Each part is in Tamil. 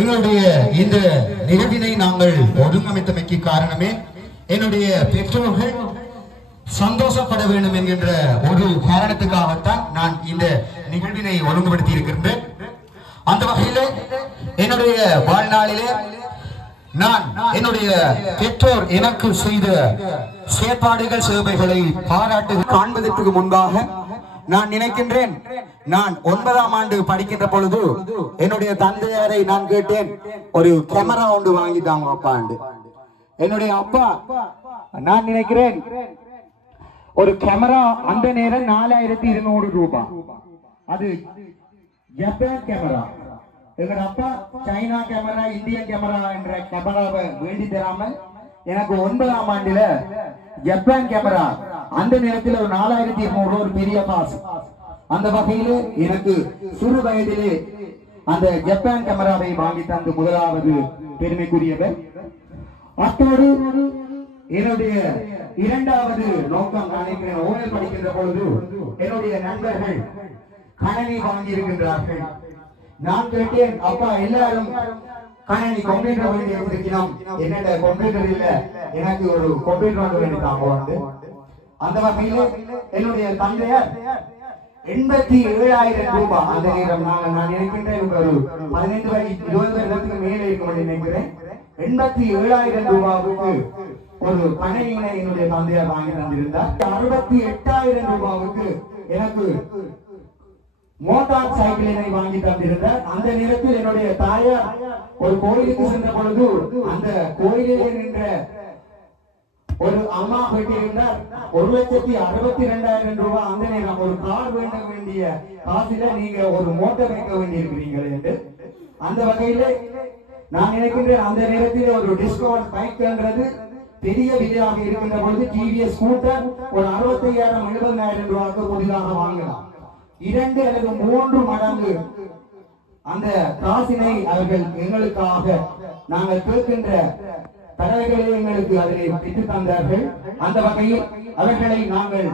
எங்களுடைய இந்த நிகழ்வினை நாங்கள் ஒருங்கமைத்தமைக்கு காரணமே என்னுடைய பெற்றோர்கள் சந்தோஷப்பட வேண்டும் என்கின்ற ஒரு காரணத்துக்காகத்தான் நான் இந்த நிகழ்வினை ஒழுங்குபடுத்தி இருக்கின்றேன். அந்த வகையில என்னுடைய வாழ்நாளிலே நான் என்னுடைய பெற்றோர் எனக்கு செய்த செயற்பாடுகள் சேவைகளை பாராட்டு காண்பதற்கு முன்பாக நான் நினைக்கின்றேன், நான் 9ஆம் ஆண்டு படிக்கின்ற பொழுது என்னுடைய தந்தையாரை நான் கேட்டேன், ஒரு கேமரா ஒன்று வாங்கிட்டாங்க அப்பா. என்னுடைய அப்பா நான் நினைக்கிறேன் ஒரு கேமரா அந்த நேரம் 4200 ரூபாய். அது ஜப்பான் கேமரா. எங்க அப்பா சைனா கேமரா, இந்தியன் கேமரா என்ற கேமராவை வேண்டி தராமல் எனக்கு 9ஆம் ஆண்டுல ஜப்பான் கேமரா அந்த நேரத்தில் ஒரு 4200 ஒரு பெரிய காசு. அந்த வகையிலே எனக்கு சிறு வயதிலே அந்த ஜப்பான் கேமராவை வாங்கி தந்து முதலாவது பெருமைக்குரியவர். அத்தோடு என்னுடைய இரண்டாவது நோக்கம், நான் ஓயல் படிக்கின்ற பொழுது என்னுடைய நண்பர்கள் கணனி வாங்கி இருக்கின்றார்கள். நான் கேட்டேன், அப்பா எல்லாரும் கணனி கம்ப்யூட்டர் வேண்டி இருக்கிறோம், என்னோட கம்ப்யூட்டர் இல்ல, எனக்கு ஒரு கம்ப்யூட்டர் வேண்டி தாங்க. அந்த வகையில் என்னுடைய தந்தையார் 87,000 ரூபாய் அந்த நேரம் நான் நினைக்கின்றேன் ஒரு 15-20 வருடத்துக்கு மேலே இருக்கும் நினைக்கிறேன். 87,000 ரூபாவுக்கு ஒரு கணனியினை என்னுடைய தந்தையார் வாங்கி தந்திருந்தார். 68,000 ரூபாவுக்கு எனக்கு மோட்டார் சைக்கிளினை வாங்கி தந்திருந்தார். அந்த நேரத்தில் என்னுடைய தாயார் ஒரு கோயிலுக்கு சென்ற பொழுது அந்த கோயிலிலே நின்ற ஒரு அம்மா கேட்டிருந்தார், 1,62,000 ரூபாய் அந்த நேரம் ஒரு கார் வேண்ட வேண்டிய காசில நீங்க ஒரு மோட்டார் வைக்க வேண்டியிருக்கிறீர்கள் என்று. அந்த வகையிலே நான் நினைக்கின்றேன் அந்த நேரத்தில் ஒரு டிஸ்கவுண்ட் பைக்ன்றது பெரிய விலையாக இருக்கின்ற பொழுது டிவிஎஸ் ஸ்கூட்டர் ஒரு 65,000-70,000 ரூபாய்க்கு புதிதாக வாங்கலாம். 2 அல்லது 3 மடங்கு அந்த காசினை அவர்கள் எங்களுக்காக நாங்கள் கேட்கின்ற தடவைகளை எங்களுக்கு அதிலே பெற்று தந்தார்கள். அந்த வகையில் அவர்களை நாங்கள்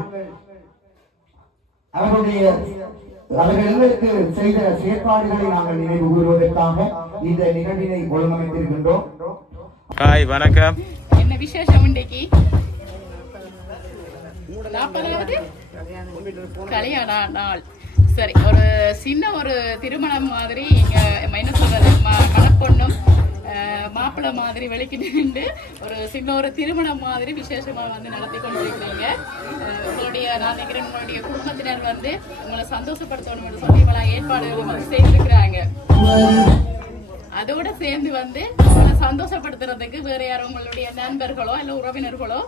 அவர்கள் எங்களுக்கு செய்த செயற்பாடுகளை நாங்கள் நினைவு கூறுவதற்காக இந்த நிகழ்வினை ஒழுங்கமைத்திருக்கின்றோம். ஹாய், வணக்கம். என்ன விசேஷம் இன்றைக்கு? 40வது கல்யாண நாள். சரி, ஒரு சின்ன ஒரு திருமணம் மாதிரி இங்க என்ன சொல்றது, மணப்பொண்ணும் மாப்பிள்ளை மாதிரி வெளிக்கு நின்று ஒரு சின்ன ஒரு திருமணம் மாதிரி விசேஷமா வந்து நடத்தி கொண்டிருக்கிறீங்க. உங்களுடைய நான் நினைக்கிறேன் உங்களுடைய குடும்பத்தினர் வந்து உங்களை சந்தோஷப்படுத்தணும் சொல்லி இவ்வளோ ஏற்பாடுகள் வந்து செய்திருக்கிறாங்க. அதோட சேர்ந்து வந்து உங்களை சந்தோஷப்படுத்துறதுக்கு வேற யாரும் உங்களுடைய நண்பர்களோ இல்ல உறவினர்களோ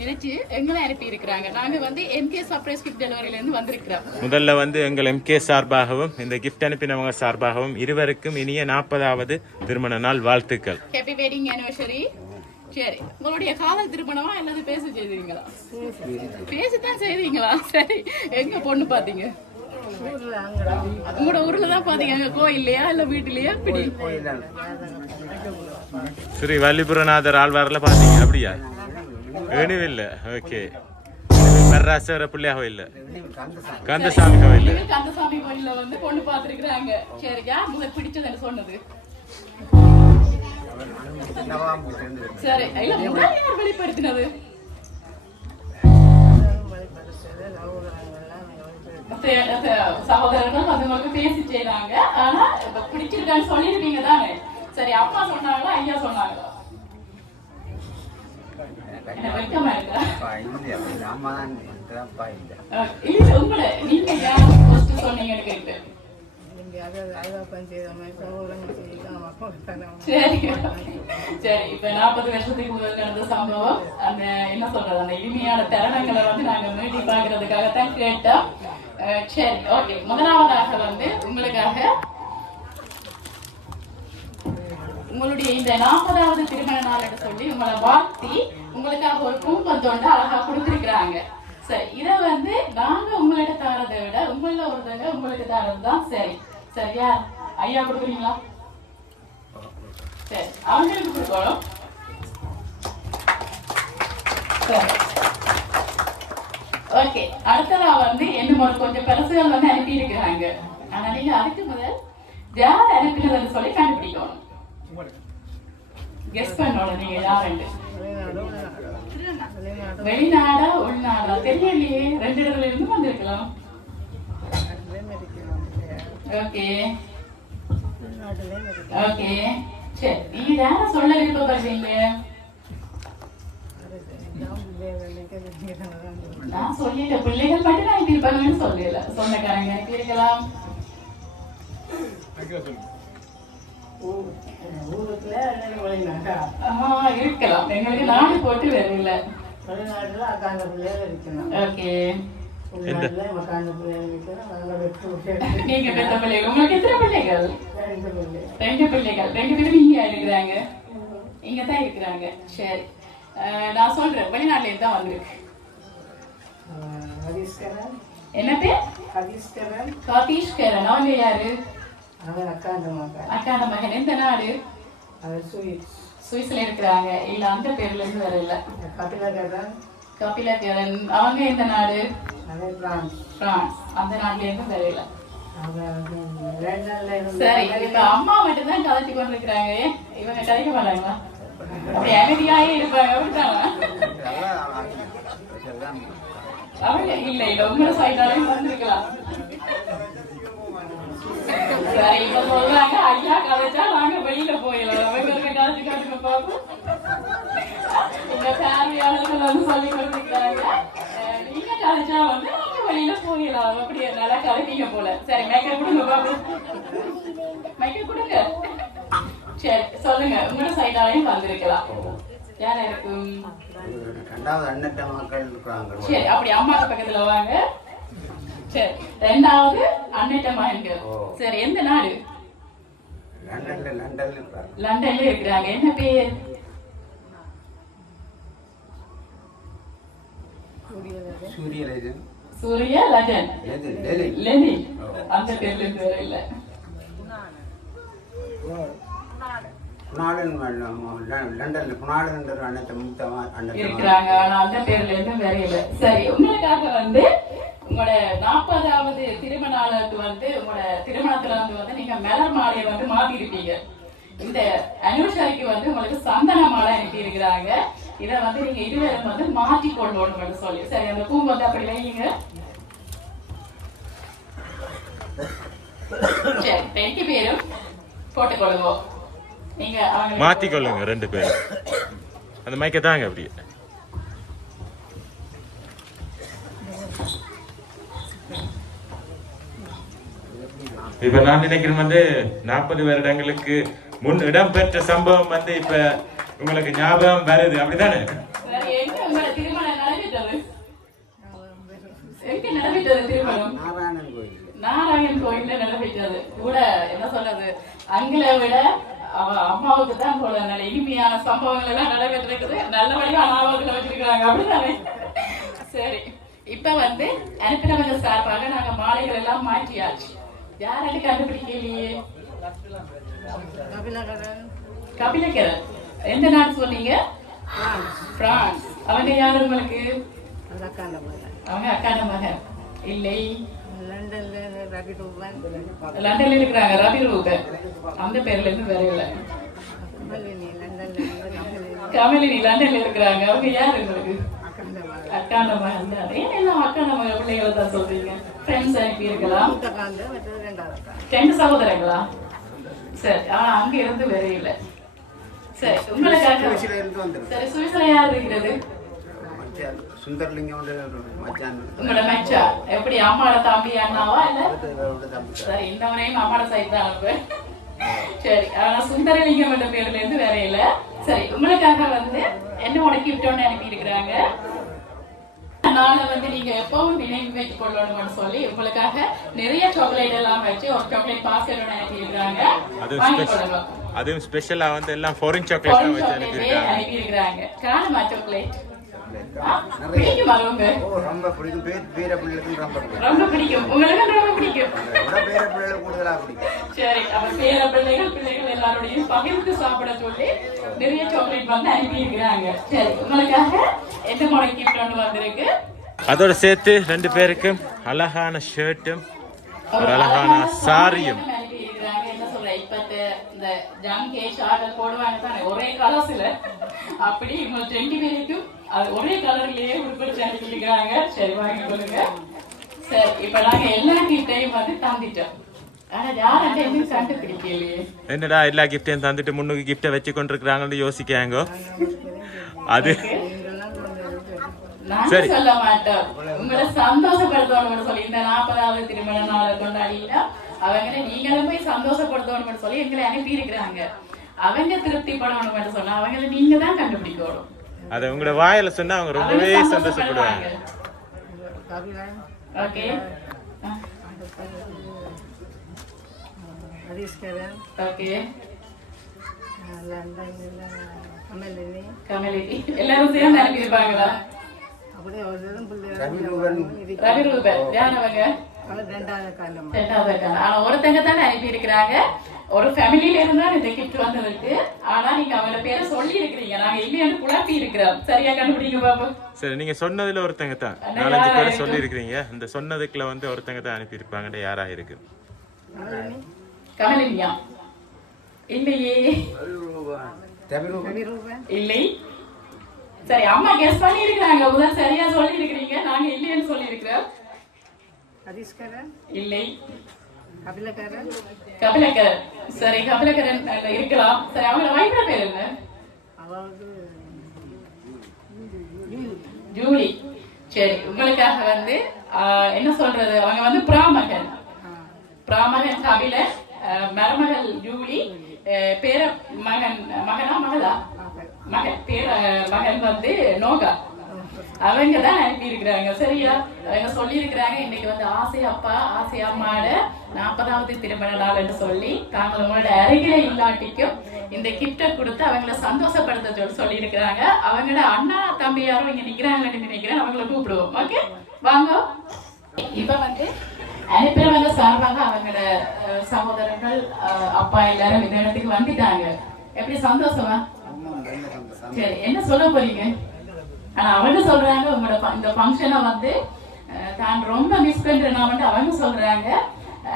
நினைச்சு எங்களை அனுப்பி இருக்கிறாங்க. நாங்க வந்து எம்கே சர்ப்ரைஸ் கிஃப்ட் டெலிவரியில இருந்து வந்திருக்கிறோம். முதல்ல வந்து எங்கள் எம்கே சார்பாகவும் இந்த கிஃப்ட் அனுப்பினவங்க சார்பாகவும் இருவருக்கும் இனிய 40வது திருமண நாள் வாழ்த்துக்கள். Happy wedding anniversary. சரி, உங்களுடைய காதல் திருமணமா அல்லது பேச செய்தீங்களா? பேசித்தான் செய்தீங்களா? சரி, எங்க பொண்ணு பாத்தீங்க? உங்களோட ஊர்ல தான் பாத்தீங்க, கோயில்லையா இல்ல வீட்டுலயா? இப்படி ஸ்ரீ வள்ளிபுரநாதர் ஆழ்வார்ல பாத்தீங்க? அப்படியா? வேணுவில்ல. ஓகே, மர்ராசர பிள்ளையா கோயில், கந்தசாமி கோயில். கந்தசாமி கோயில்ல வந்து பொண்ணு பாத்துருக்காங்க. சரி, யார் உங்களுக்கு பிடிச்சதுன்னு சொன்னது? சரி, இல்ல முதல்ல யார் வெளிப்படுத்தினது? சகோதரர்கள் வந்து உங்களுக்கு பேசி செய்யறாங்க. ஆனா பிடிச்சிருக்கான்னு சொல்லிருக்கீங்க தானே? சரி, அப்பா சொன்னாங்களா ஐயா சொன்னாங்களா? நீங்க யார் சொன்னீங்கன்னு கேட்டேன். சரி சரி, இப்ப 40 வருஷத்துக்கு முதல் நடந்த சம்பவம், அந்த என்ன சொல்றது, அந்த இனிமையான தருணங்களை வந்து நாங்க மீட்டி பாக்குறதுக்காகத்தான் கேட்டோம். சரி, ஓகே. முதலாவதாக வந்து உங்களுக்காக உங்களுடைய இந்த 40வது திருமண நாள் சொல்லி உங்களை வாழ்த்தி உங்களுக்காக ஒரு பூம்பந்தோண்டு அழகா கொடுத்திருக்கிறாங்க. சரி, இதை வந்து நாங்க உங்கள்கிட்ட தரதை விட உங்கள ஒருத்தங்க உங்களுக்கு தரதுதான் சரி. சரியா? ஐயா கொடுக்குறீங்களா? சரி, அவங்களுக்கு கொடுக்கணும். சரி, ஓகே. அடுத்ததா வந்து என்ன கொஞ்சம் பரிசுகள் வந்து அனுப்பி இருக்கிறாங்க. ஆனா நீங்க அதுக்கு முதல் யார் அனுப்பினதுன்னு சொல்லி கண்டுபிடிக்கணும். கெஸ் பண்ணணும் நீங்க யாருன்னு. வெளிநாடா உள்நாடா தெரியலையே, 2 இடத்துல இருந்து வந்திருக்கலாம். ஓகே ஓகே சரி, நீங்க யார சொல்ல விருப்பப்படுறீங்க? நான் சொல்லிட்டேன், பிள்ளைகள் மட்டும் நான் இருப்பாங்கன்னு சொல்லல, சொந்தக்காரங்க அனுப்பி இருக்கலாம். இருக்கலாம், எங்களுக்கு நாடு போட்டு வரல. ஓகே நீங்க பெத்த பிள்ளைகள், உங்களுக்கு எத்தனை பிள்ளைகள்? 2 பிள்ளைகள். 2 பேரும் இங்க இருக்கிறாங்க, இங்க தான் இருக்கிறாங்க. சரி, நான் சொல்றேன், வெளிநாட்டுல இருந்து தான் வந்திருக்கு. என்ன பேர்? சதீஷ்கரன். அவங்க யாரு? அக்காண்ட மகன். எந்த நாடு? சுவிஸ்ல இருக்கிறாங்க. இல்ல, அந்த பேர்ல இருந்து வர இல்ல. கபிலகரன். அவங்க எந்த நாடு? பிரான்ஸ். அந்த நாட்டுல இருந்து வர இல்ல. சரி, இப்ப அம்மா மட்டும் தான் கதைச்சு கொண்டிருக்கிறாங்க. இவங்க கதைக்க மாட்டாங்களா? அப்படி அமைதியாயே இருப்பாங்க. அவங்க இல்ல இல்ல, உங்களை சைடாலையும் வந்திருக்கலாம். சரி, இப்ப சொல்றாங்க ஐயா கதைச்சா நாங்க வெளியில போயிடலாம். அவங்க கதைச்சு காட்டுங்க பாப்போம். இந்த ஃபேமிலியாளர்கள் வந்து சொல்லி கொடுத்துருக்காங்க, நீங்க கதைச்சா வந்து நாங்க வெளியில போயிடலாம். அப்படி நல்லா கதைப்பீங்க போல. சரி, மேக்கப் கொடுங்க பாப்போம், மேக்கப் கொடுங்க. சரி, சொல்லுங்க, உங்களோட சைடாலையும் வந்திருக்கலாம். யாரா இருக்கும்? சரி, அப்படி அம்மாக்கு பக்கத்துல வாங்க. சரி, 2வது அண்ணட்ட மகன்கள். சரி, எந்த நாடு? லண்டன்ல இருக்கிறாங்க. என்ன பேர்? சூரிய லஜன் லெனின். அந்த பேர்ல இருந்து வேற இல்ல. இருக்கிறாங்க, ஆனா அந்த பேர்ல இருந்து வேற இல்ல. சரி, உங்களுக்காக வந்து உங்களோட 40வது திருமண நாளுக்கு வந்து உங்களோட திருமணத்துல வந்து நீங்க மலர் மாலையை வந்து மாத்தி இருப்பீங்க. இந்த அனிவர்சரிக்கு வந்து உங்களுக்கு சந்தன மாலை அனுப்பி இருக்கிறாங்க. இத வந்து நீங்க இருவரும் வந்து மாற்றி கொள்ளணும் சொல்லி. சரி, அந்த பூ வந்து அப்படி வைங்க. சரி, 2 பேரும் போட்டுக்கொள்ளுவோம். நீங்க மாத்தி கொள்ளுங்க 2 பேரும். அந்த மைக்க தாங்க அப்படியே. இப்ப நான் நினைக்கிறேன் வந்து 40 வருடங்களுக்கு முன் இடம்பெற்ற சம்பவம் வந்து இப்ப உங்களுக்கு ஞாபகம் வருது, அப்படித்தானே? நாராயணன் கோயில்ல நடைபெற்றது கூட. என்ன சொல்றது, அங்களை விட அம்மாவுக்கு தான் போல நல்ல இனிமையான சம்பவங்கள் எல்லாம் நடைபெற்றிருக்குது. நல்லபடியா ஞாபகத்துல வச்சிருக்காங்க, அப்படித்தானே? சரி, இப்ப வந்து அனுப்பினவங்க சார்பாக நாங்க மாலைகள் எல்லாம் மாற்றியாச்சு. யாராவது கண்டுபிடிக்கலையே? கபிலகரன். எந்த நாடு சொன்னீங்க? பிரான்ஸ். அவங்க யாரு உங்களுக்கு? அவங்க அக்கான மகன். இல்லை, லண்டன்ல இருக்கிறாங்க. ரவி ரூபன். அந்த பேர்ல இருந்து வேற இல்ல. கமலினி லண்டன்ல இருக்கிறாங்க. அவங்க யாரு உங்களுக்கு? அக்கான மகன் தான். ஏன் எல்லாம் அக்கான மகன் பிள்ளைகளை தான் சொல்றீங்க? ஃப்ரெண்ட்ஸ் அனுப்பி இருக்கலாம். 2 சகோதரங்களா? சரி, ஆனா அங்க இருந்து வேற இல்ல. சரி, உங்களுக்காக. சரி, சுவிஸ்ல யார் இருக்கிறது? உங்களோட மச்சா. எப்படி, அம்மாவோட தம்பி அண்ணாவா இல்ல? சரி, இந்தவனையும் அம்மாவோட சைட் தான் அனுப்பு. சரி, ஆனா சுந்தரலிங்கம் என்ற பேர்ல இருந்து வேற இல்ல. சரி, உங்களுக்காக வந்து என்னோட கிஃப்ட் ஒன்று அனுப்பி இருக்கிறாங்க. நாளை வந்து நீங்க எப்பவும் நினைவு வைத்துக் கொள்ளணும்னு சொல்லி உங்களுக்காக நிறைய சாக்லேட் எல்லாம் வச்சு ஒரு சாக்லேட் பாஸ்கெட் ஒன்று அனுப்பி இருக்காங்க. அதுவும் ஸ்பெஷலா வந்து எல்லாம் ஃபாரின் சாக்லேட் வச்சு அனுப்பி இருக்காங்க. காணுமா சாக்லேட்? பிடிக்கும் அவங்க. ரொம்ப பிடிக்கும். பேர பிள்ளைகளுக்கு ரொம்ப பிடிக்கும். உங்களுக்கு ரொம்ப பிடிக்கும். பேர பிள்ளைகளுக்கு கூடுதலா பிடிக்கும். சரி, அப்ப பேர பிள்ளைகள் எல்லாரோடையும் பகிர்ந்து சாப்பிட சொல்லி நிறைய சாக்லேட் வந்து அனுப்பி இருக்கிறாங்க. சரி, உங்களுக்காக எந்த மாடல் கிஃப்ட் ஒன்று வந்திருக்கு. அதோட சேர்த்து 2 பேருக்கும் அழகான ஷர்ட்டும் ஒரு அழகான சாரியும். என்ன சொல்றேன், இப்ப இந்த ஜங்க் ஏஜ் ஆர்டர் போடுவாங்க தானே ஒரே கலர்ஸ்ல அப்படி இவங்க 20 பேருக்கும் அது ஒரே கலர்லயே உருப்பிடிச்சு அனுப்பிக்கிறாங்க. சரி வாங்கி கொடுங்க. சரி இப்ப நாங்க எல்லா கிஃப்டையும் வந்து தந்துட்டோம். ஆனா யாரும் கண்டுபிடிக்கலையே. என்னடா எல்லா கிஃப்டையும் தந்துட்டு முன்னுக்கு கிஃப்டை வச்சு கொண்டிருக்கிறாங்கன்னு யோசிக்காங்க. அது நான் சொல்ல மாட்டோம். உங்களை சந்தோஷப்படுத்தணும்னு சொல்லி இந்த 40வது திருமண நாளை கொண்டாடினா அவங்க நீங்களும் போய் சந்தோஷப்படுத்தணும்னு சொல்லி எங்களை அனுப்பி இருக்கிறாங்க. அவங்க திருப்தி படணும்னு சொன்னா அவங்களை நீங்க தான் கண்டுபிடிக்கணும். அதை உங்களோட வாயில சொன்னா அவங்க ரொம்பவே சந்தோஷப்படுவாங்க. ஓகே ஓகே கமலினி எல்லாரும் சேர்ந்து அனுப்பியிருப்பாங்களா? ரவிரூபன் யானவங்க? ஆனா ஒருத்தங்க தானே அனுப்பி இருக்கிறாங்க. ஒரு ஃபேமிலியில இருந்தா இந்த கிஃப்ட் வந்ததுக்கு. ஆனா நீங்க அவங்கள பேரை சொல்லி இருக்கிறீங்க. நாங்க இல்லையான்னு குழப்பி இருக்கிறோம். சரியா கண்டுபிடிங்க பாப்போம். சரி நீங்க சொன்னதுல ஒருத்தங்க தான் 4-5 பேரை சொல்லி இருக்கிறீங்க. இந்த சொன்னதுக்குள்ள வந்து ஒருத்தங்க தான் அனுப்பி இருப்பாங்க. யாரா இருக்கு? கமலினியா? இல்லையே. இல்லை. சரி அம்மா கெஸ் பண்ணி இருக்கிறாங்க. முதல் சரியா சொல்லி இருக்கிறீங்க. நாங்க இல்லைன்னு சொல்லி இருக்கிறோம். இல்லை. கபிலகரன். சரி கபிலகரன் இருக்கலாம். சரி அவங்க வைஃபோட பேர் என்ன? ஜூலி. சரி உங்களுக்காக வந்து என்ன சொல்றது, அவங்க வந்து பிராமகன் கபிலன், மருமகள் ஜூலி, பேர மகனா மகளா மகன் பேர மகன் வந்து நோகா. அவங்க தான் அனுப்பி இருக்கிறாங்க. சரியா அவங்க சொல்லி இருக்கிறாங்க இன்னைக்கு வந்து ஆசை அப்பா ஆசை அம்மாட 40வது திருமண நாள் என்று சொல்லி தாங்கள் உங்களோட அருகில இல்லாட்டிக்கும் இந்த கிஃப்டை கொடுத்து அவங்கள சந்தோஷப்படுத்த சொல்லி இருக்கிறாங்க. அவங்களோட அண்ணா தம்பி யாரும் இங்க நிக்கிறாங்கன்னு நினைக்கிறேன். அவங்கள கூப்பிடுவோம். ஓகே வாங்க. இப்ப வந்து அனுப்பினவங்க சார்பாக அவங்களோட சகோதரர்கள் அப்பா எல்லாரும் இந்த இடத்துக்கு வந்துட்டாங்க. எப்படி சந்தோஷமா? சரி என்ன சொல்ல போறீங்க? ஆனா அவங்க சொல்றாங்க உங்களோட இந்த ஃபங்க்ஷனை வந்து தான் ரொம்ப மிஸ் பண்றேன் அவங்க சொல்றாங்க.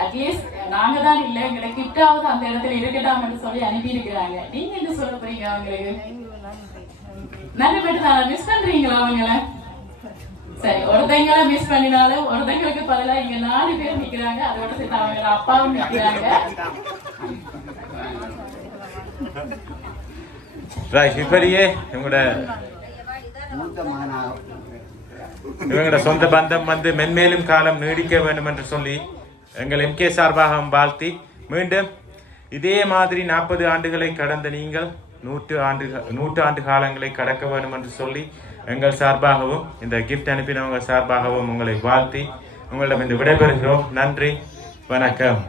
அட்லீஸ்ட் நாங்க தான் இல்ல எங்களை கிஃப்டாவது அந்த இடத்துல இருக்கட்டாம்னு சொல்லி அனுப்பி இருக்கிறாங்க. நீங்க என்ன சொல்ல போறீங்க அவங்களுக்கு? நல்ல பேட்டு தான் மிஸ் பண்றீங்களா அவங்கள? சரி ஒருத்தங்களை மிஸ் பண்ணினாலும் ஒருத்தங்களுக்கு பதிலா இங்க 4 பேர் நிக்கிறாங்க. அதோட சேர்த்து அவங்க அப்பாவும் நிக்கிறாங்க. இப்படியே இவங்களோட சொந்த பந்தம் வந்து மென்மேலும் காலம் நீடிக்க வேண்டும் என்று சொல்லி எங்கள் MK சார்பாக வாழ்த்தி மீண்டும் இதே மாதிரி 40 ஆண்டுகளை கடந்த நீங்கள் 100 ஆண்டு காலங்களை கடக்க வேண்டும் என்று சொல்லி எங்கள் சார்பாகவும் இந்த கிஃப்ட் அனுப்பினவங்க சார்பாகவும் உங்களை வாழ்த்தி உங்களிடம் இந்த விடைபெறுகிறோம். நன்றி, வணக்கம்.